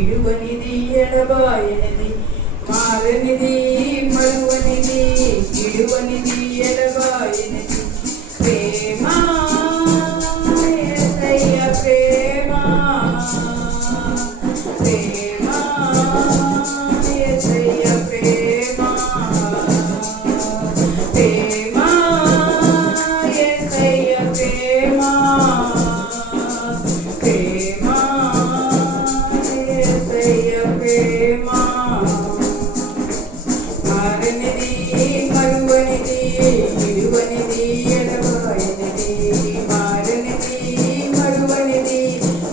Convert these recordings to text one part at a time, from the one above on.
విడువనిది ఎడబాయనిది మారనిది మరువనిది విడువనిది ఎడబాయనిది ప్రేమ యేసయ్య ప్రేమ ప్రేమ యేసయ్య ప్రేమ ప్రేమ యేసయ్య ప్రేమ ప్రేమ యేసయ్య ప్రేమ మారనిది మరువనిది విడువనిది ఎడబాయనిది మారనిది మరువనిది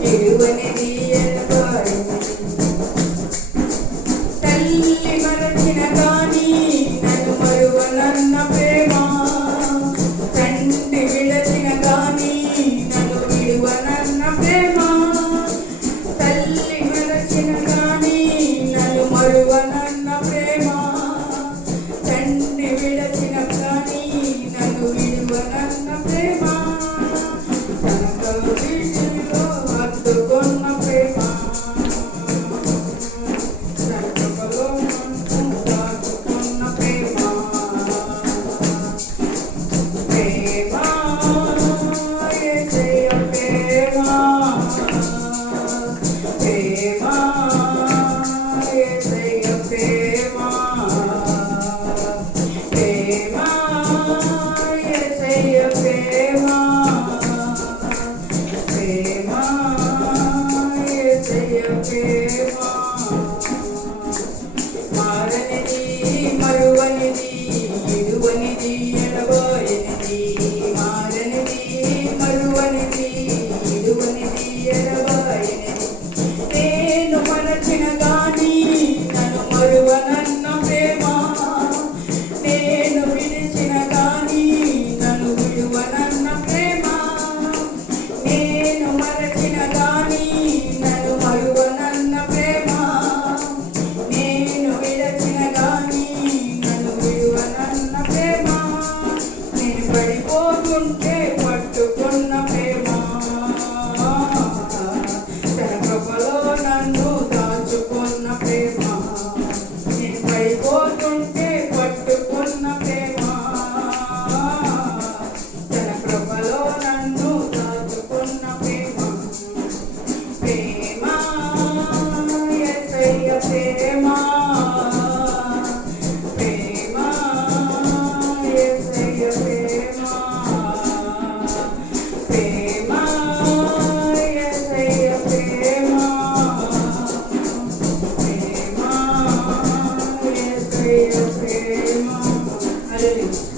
విడువనిది ఎడబాయనిది తల్లి మరచిన గాని నన్ను మరువనన్న ప్రేమ తండ్రి విడచిన గాని నన్ను విడువనన్న ప్రేమ తల్లి మరచిన గాని నన్ను మరువనన్న ప్రేమ తండ్రి విడచిన గాని నన్ను విడువనన్న ప్రేమ తనకు వీటిలో హత్తుకున్న ప్రేమ తనకులో దాచుకున్న ప్రేమ ప్రేమ యేసయ్య ప్రేమ ప్రేమ యేసయ్య ప్రేమ ప్రేమ యేసయ్య ప్రేమ ప్రేమ యేసయ్య ప్రేమ మారనిది మరువనిది విడువనిది ఎడబాయనిది మారనిది మరువనిది విడువనిది ఎడబాయనిది నేను మరచిన గాని నన్ను మరువనన్న ప్రేమ నేను విడిచిన గాని నన్ను విడువనన్న ప్రేమ నేను మరచిన గాని నన్ను మరువనన్న ప్రేమ నేను విడచిన గాని నన్ను విడువనన్న ప్రేమ నేను పడిపోతుంటే పట్టుకున్న ప్రేమ తన కృపలో నన్ను దాచుకున్న ప్రేమ నేను పడిపోతుంటే పట్టుకున్న ప్రేమ తన కృపలో నన్ను దాచుకున్న ప్రేమ ప్రేమ యేసయ్య ప్రేమ ప్రేమ యేసయ్య ప్రేమ ప్రేమ యేసయ్య ప్రేమ ప్రేమ యేసయ్య ప్రేమ. హల్లెలూయా.